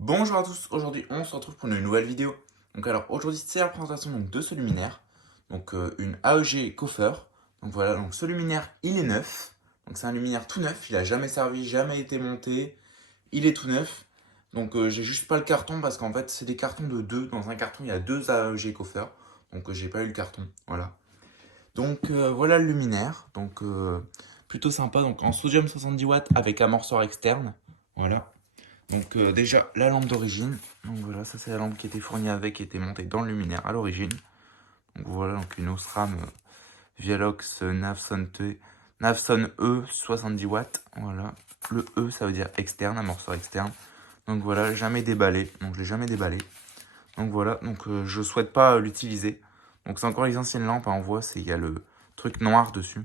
Bonjour à tous, aujourd'hui on se retrouve pour une nouvelle vidéo. Donc alors aujourd'hui c'est la présentation de ce luminaire, donc une AEG Coffer. Donc voilà, donc ce luminaire il est neuf, donc c'est un luminaire tout neuf, il a jamais servi, jamais été monté, il est tout neuf. Donc j'ai juste pas le carton parce qu'en fait c'est des cartons de deux, dans un carton il y a deux AEG Coffer, donc j'ai pas eu le carton, voilà. Donc voilà le luminaire, donc plutôt sympa, donc en sodium 70 watts avec amorceur externe, voilà. Donc déjà la lampe d'origine, donc voilà, ça c'est la lampe qui était fournie avec, qui était montée dans le luminaire à l'origine. Donc voilà, donc une Osram Vialox Navson E 70 watts, voilà. Le E ça veut dire externe, amorceur externe. Donc voilà, jamais déballé, donc je l'ai jamais déballé. Donc voilà, donc je souhaite pas l'utiliser. Donc c'est encore les anciennes lampes, hein, on voit, il y a le truc noir dessus.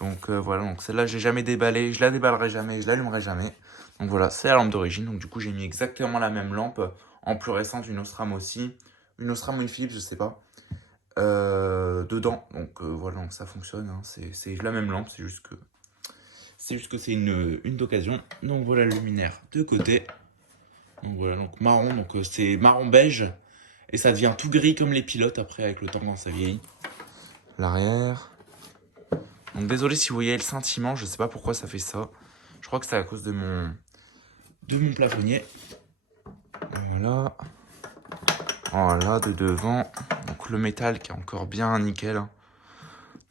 Donc voilà, donc celle-là j'ai jamais déballé, je la déballerai jamais, je l'allumerai jamais. Donc voilà, c'est la lampe d'origine. Donc du coup j'ai mis exactement la même lampe en plus récente, une Osram aussi, une Osram ou une Philips, je sais pas, dedans. Donc voilà, donc ça fonctionne, hein. C'est la même lampe, c'est juste que c'est une d'occasion. Donc voilà le luminaire de côté. Donc voilà, donc marron, donc c'est marron beige et ça devient tout gris comme les pilotes après avec le temps quand ça vieillit. L'arrière. Donc désolé si vous voyez le scintillement, je sais pas pourquoi ça fait ça. Je crois que c'est à cause de mon plafonnier. Voilà. Voilà, de devant. Donc le métal qui est encore bien nickel.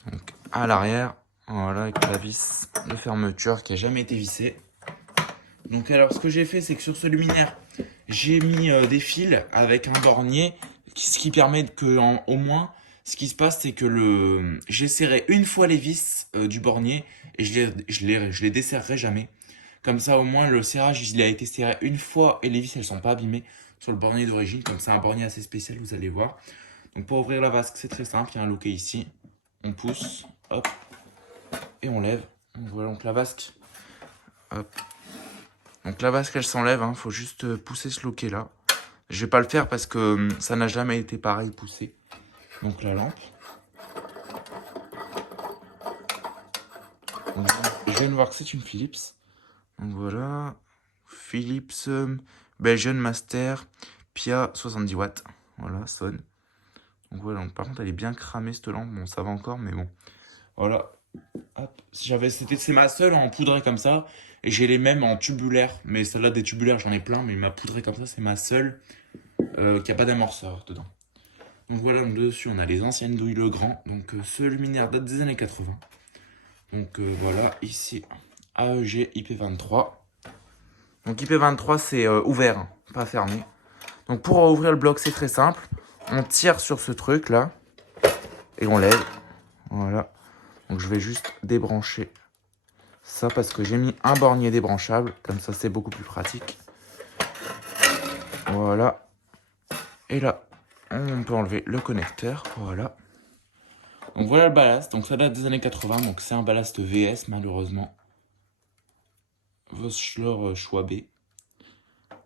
Donc à l'arrière. Voilà, avec la vis de fermeture qui a jamais été vissée. Donc alors ce que j'ai fait, c'est que sur ce luminaire, j'ai mis des fils avec un bornier. Ce qui permet que au moins, ce qui se passe, c'est que j'ai serré une fois les vis du bornier et je les desserrerai jamais. Comme ça, au moins, le serrage, il a été serré une fois et les vis, elles sont pas abîmées sur le bornier d'origine. Comme c'est un bornier assez spécial, vous allez voir. Donc pour ouvrir la vasque, c'est très simple. Il y a un loquet ici. On pousse, hop, et on lève. Donc voilà, donc la vasque, hop. Donc la vasque, elle s'enlève. Il faut juste pousser ce loquet là. Je vais pas le faire parce que ça n'a jamais été pareil poussé. Donc la lampe. Donc, je viens de voir que c'est une Philips. Donc voilà. Philips Belgian Master Pia 70 watts. Voilà, sonne. Donc voilà, donc par contre elle est bien cramée cette lampe. Bon, ça va encore, mais bon. Voilà. Hop. C'est ma seule en poudrée comme ça. Et j'ai les mêmes en tubulaire. Mais celle-là des tubulaires, j'en ai plein. Mais ma poudrée comme ça, c'est ma seule qui a pas d'amorceur dedans. Donc voilà, donc dessus on a les anciennes douilles Legrand. Donc ce luminaire date des années 80. Donc voilà, ici AEG IP23. Donc IP23 c'est ouvert, hein, pas fermé. Donc pour ouvrir le bloc c'est très simple. On tire sur ce truc là et on lève. Voilà. Donc je vais juste débrancher ça parce que j'ai mis un bornier débranchable. Comme ça c'est beaucoup plus pratique. Voilà. Et là on peut enlever le connecteur. Voilà. Donc voilà le ballast, donc ça date des années 80, donc c'est un ballast VS malheureusement. Vossler Schwab.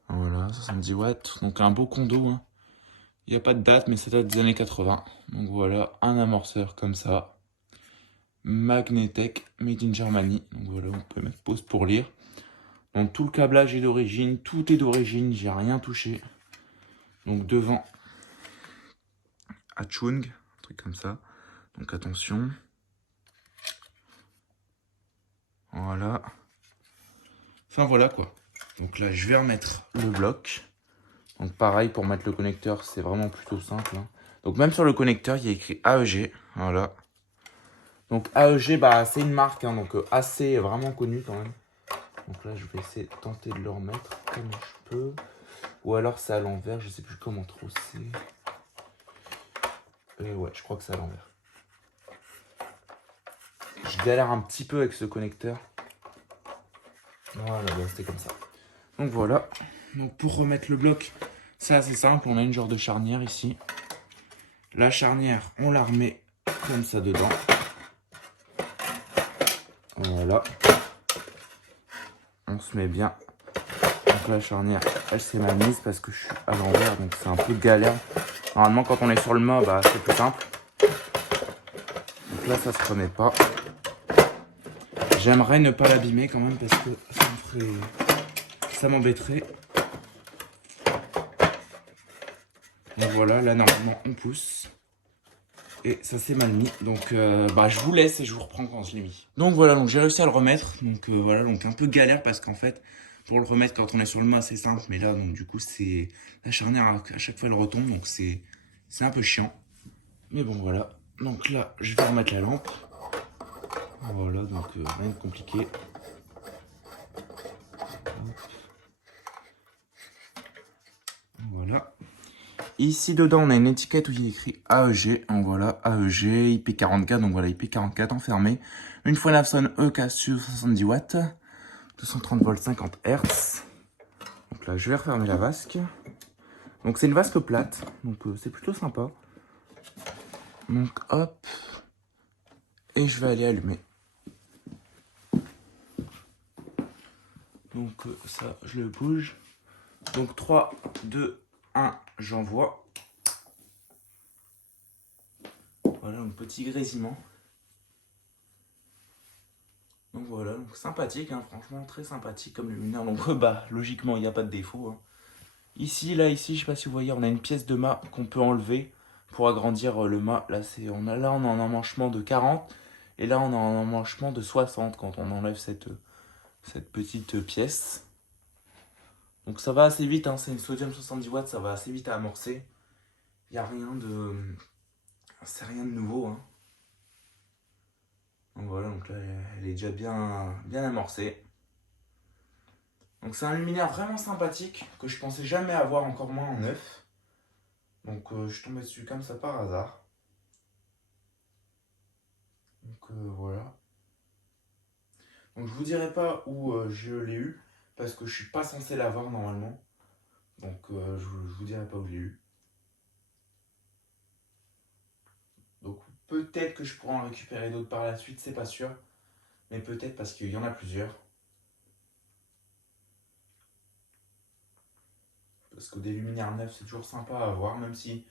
Voilà, 70 watts, donc un beau condo. Hein. Il n'y a pas de date, mais ça date des années 80. Donc voilà, un amorceur comme ça. Magnetec, made in Germany. Donc voilà, on peut mettre pause pour lire. Donc tout le câblage est d'origine, tout est d'origine, j'ai rien touché. Donc devant, à Chung, un truc comme ça. Donc attention. Voilà. Enfin voilà quoi. Donc là je vais remettre le bloc. Donc pareil pour mettre le connecteur c'est vraiment plutôt simple. Hein. Donc même sur le connecteur il y a écrit AEG. Voilà. Donc AEG bah c'est une marque hein, donc assez vraiment connue quand même. Donc là je vais essayer de tenter de le remettre comme je peux. Ou alors c'est à l'envers, je sais plus comment trop c'est. Ouais je crois que c'est à l'envers. Je galère un petit peu avec ce connecteur. Voilà, bah, c'était comme ça. Donc voilà. Donc pour remettre le bloc, c'est assez simple. On a une genre de charnière ici. La charnière, on la remet comme ça dedans. Voilà. On se met bien. Donc la charnière, elle s'est mal mise parce que je suis à l'envers, donc c'est un peu galère. Normalement, quand on est sur le mât, bah, c'est plus simple. Donc là, ça se remet pas. J'aimerais ne pas l'abîmer quand même parce que ça m'embêterait. Donc voilà, là normalement on pousse. Et ça s'est mal mis. Donc je vous laisse et je vous reprends quand je l'ai mis. Donc voilà, donc j'ai réussi à le remettre. Donc voilà, donc un peu galère parce qu'en fait, pour le remettre quand on est sur le mât, c'est simple. Mais là, donc du coup, c'est la charnière à chaque fois elle retombe. Donc c'est un peu chiant. Mais bon voilà. Donc là, je vais remettre la lampe. Voilà, donc rien de compliqué. Voilà. Ici dedans, on a une étiquette où il y a écrit AEG. Donc voilà, AEG, IP44. Donc voilà, IP44 enfermé. Une fois 9 sonne EK sur 70 watts. 230 volts, 50 Hz. Donc là, je vais refermer la vasque. Donc c'est une vasque plate. Donc c'est plutôt sympa. Donc hop. Et je vais aller allumer. Donc ça, je le bouge. Donc 3, 2, 1, j'envoie. Voilà, un petit grésillement. Donc voilà, donc sympathique, hein, franchement très sympathique comme luminaire. Donc logiquement il n'y a pas de défaut. Hein. Ici, je sais pas si vous voyez, on a une pièce de mât qu'on peut enlever pour agrandir le mât. Là, on a un emmanchement de 40 et là on a un emmanchement de 60 quand on enlève cette petite pièce. Donc ça va assez vite, hein, c'est une sodium 70 watts, ça va assez vite à amorcer. Il n'y a rien de... C'est rien de nouveau. Hein. Donc voilà, donc là elle est déjà bien amorcée. Donc c'est un luminaire vraiment sympathique que je pensais jamais avoir, encore moins en neuf. Donc je suis tombé dessus comme ça par hasard. Donc voilà. Donc je vous dirai pas où je l'ai eu parce que je suis pas censé l'avoir normalement. Donc je vous dirai pas où je l'ai eu. Donc peut-être que je pourrai en récupérer d'autres par la suite, c'est pas sûr. Mais peut-être parce qu'il y en a plusieurs. Parce que des luminaires neufs c'est toujours sympa à avoir, même si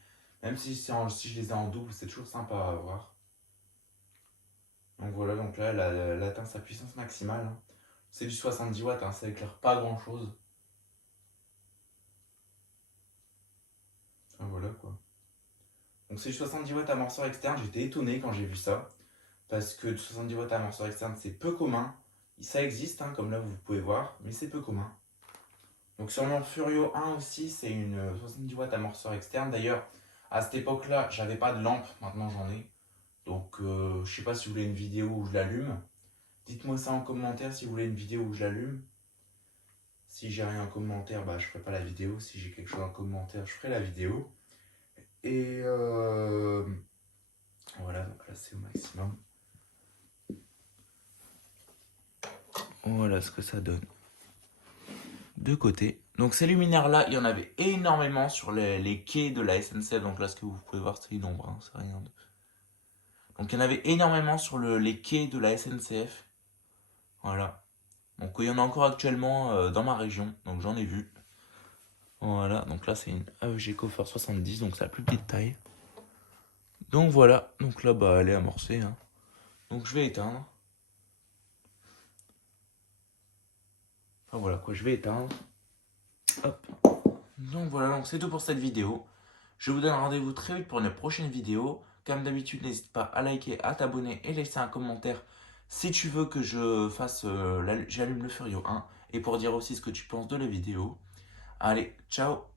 si je les ai en double, c'est toujours sympa à avoir. Donc voilà, donc là elle atteint sa puissance maximale. Hein. C'est du 70 watts, hein, ça éclaire pas grand chose. Enfin, voilà quoi. Donc c'est du 70 watts amorceur externe, j'étais étonné quand j'ai vu ça. Parce que 70 watts amorceur externe, c'est peu commun. Ça existe, hein, comme là vous pouvez voir, mais c'est peu commun. Donc sur mon Furio 1 aussi, c'est une 70 watts amorceur externe. D'ailleurs, à cette époque-là, j'avais pas de lampe, maintenant j'en ai. Donc je sais pas si vous voulez une vidéo où je l'allume. Dites-moi ça en commentaire si vous voulez une vidéo où je l'allume. Si j'ai rien en commentaire, je ferai pas la vidéo. Si j'ai quelque chose en commentaire, je ferai la vidéo. Et voilà, donc là c'est au maximum. Voilà ce que ça donne. De côté. Donc ces luminaires-là, il y en avait énormément sur les quais de la SNCF. Donc là, ce que vous pouvez voir, c'est une ombre, hein, c'est rien de... Donc il y en avait énormément sur les quais de la SNCF. Voilà. Donc il y en a encore actuellement dans ma région. Donc j'en ai vu. Voilà. Donc là, c'est une AEG Coffer 70. Donc c'est la plus petite taille. Donc voilà. Donc là, elle est amorcée. Hein. Donc je vais éteindre. Enfin voilà quoi, je vais éteindre. Hop. Donc voilà, donc c'est tout pour cette vidéo. Je vous donne rendez-vous très vite pour une prochaine vidéo. Comme d'habitude, n'hésite pas à liker, à t'abonner et laisser un commentaire si tu veux que je fasse j'allume le Furio 1 et pour dire aussi ce que tu penses de la vidéo. Allez, ciao!